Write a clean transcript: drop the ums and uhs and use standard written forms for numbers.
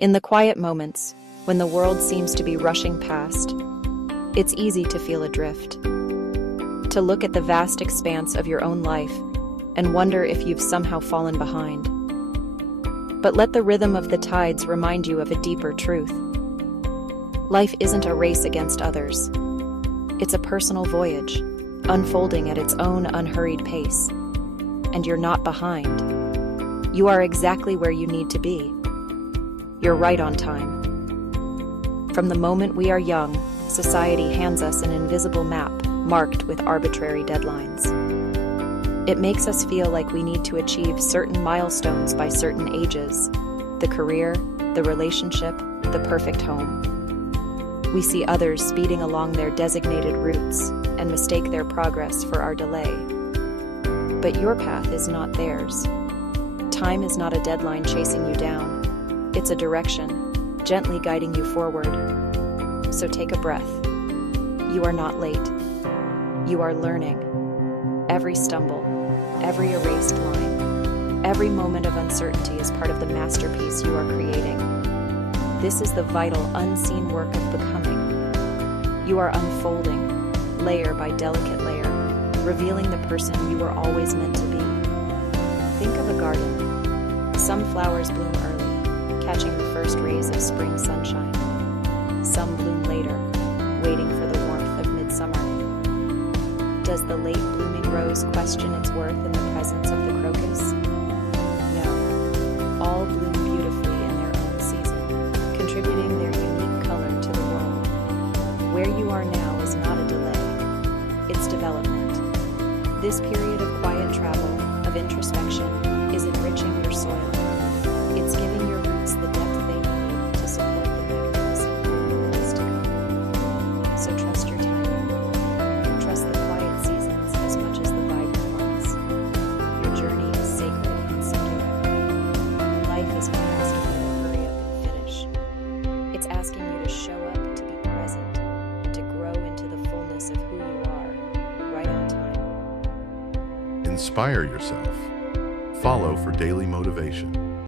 In the quiet moments, when the world seems to be rushing past, it's easy to feel adrift, to look at the vast expanse of your own life and wonder if you've somehow fallen behind. But let the rhythm of the tides remind you of a deeper truth. Life isn't a race against others. It's a personal voyage, unfolding at its own unhurried pace. And you're not behind. You are exactly where you need to be. You're right on time. From the moment we are young, society hands us an invisible map marked with arbitrary deadlines. It makes us feel like we need to achieve certain milestones by certain ages: the career, the relationship, the perfect home. We see others speeding along their designated routes and mistake their progress for our delay. But your path is not theirs. Time is not a deadline chasing you down. It's a direction, gently guiding you forward. So take a breath. You are not late. You are learning. Every stumble, every erased line, every moment of uncertainty is part of the masterpiece you are creating. This is the vital, unseen work of becoming. You are unfolding, layer by delicate layer, revealing the person you were always meant to be. Think of a garden. Some flowers bloom early, catching the first rays of spring sunshine. Some bloom later, waiting for the warmth of midsummer. Does the late blooming rose question its worth in the presence of the crocus? No. All bloom beautifully in their own season, contributing their unique color to the world. Where you are now is not a delay, it's development. This period of quiet travel, of introspection, is enriching your soil. It's giving your roots the depth they need to support the magnificent bloom that is to come. So trust your timing. Trust the quiet seasons as much as the vibrant ones. Your journey is sacred and singular. Life is not asking you to hurry up and finish. It's asking you to show up, to be present, and to grow into the fullness of who you are, right on time. Inspire yourself. Follow for daily motivation.